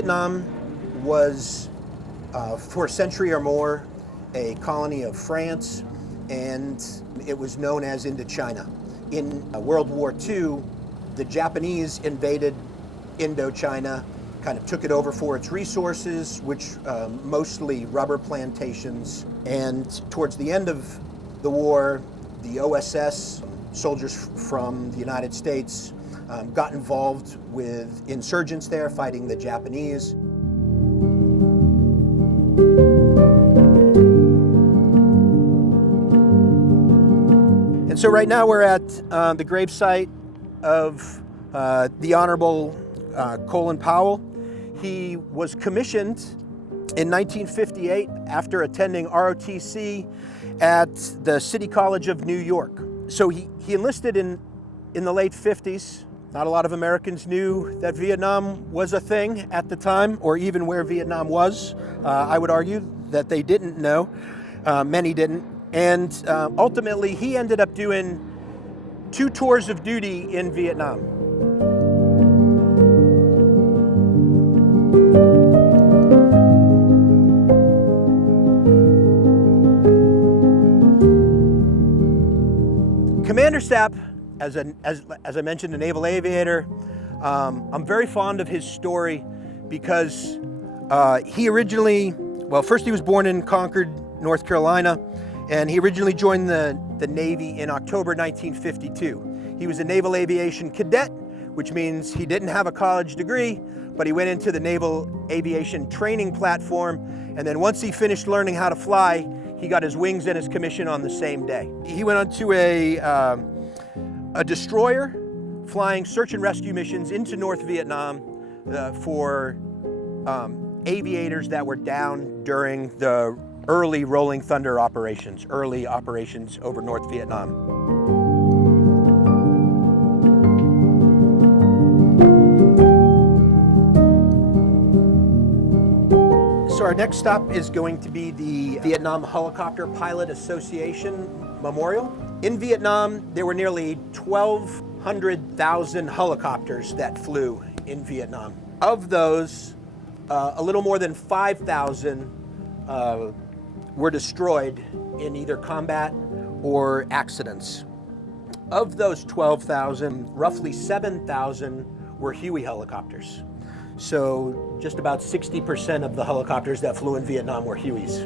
Vietnam was, for a century or more, a colony of France, and it was known as Indochina. In World War II, the Japanese invaded Indochina, kind of took it over for its resources, which mostly rubber plantations. And towards the end of the war, the OSS, soldiers from the United States, got involved with insurgents there fighting the Japanese. And so right now we're at the gravesite of the Honorable Colin Powell. He was commissioned in 1958 after attending ROTC at the City College of New York. So he enlisted in the late 50s. Not a lot of Americans knew that Vietnam was a thing at the time, or even where Vietnam was. I would argue that they didn't know. Many didn't. And ultimately, he ended up doing 2 tours of duty in Vietnam. Commander Sapp, as I mentioned, a naval aviator, I'm very fond of his story because he originally, first he was born in Concord, North Carolina, and he originally joined the Navy in October 1952. He was a naval aviation cadet, which means he didn't have a college degree, but he went into the Naval Aviation Training Platform, and then once he finished learning how to fly, he got his wings and his commission on the same day. He went on to a destroyer, flying search and rescue missions into North Vietnam for aviators that were down during the early Rolling Thunder operations, early operations over North Vietnam. So our next stop is going to be the Vietnam Helicopter Pilot Association Memorial. In Vietnam, there were nearly 1,200,000 helicopters that flew in Vietnam. Of those, a little more than 5,000 were destroyed in either combat or accidents. Of those 12,000, roughly 7,000 were Huey helicopters. So just about 60% of the helicopters that flew in Vietnam were Hueys.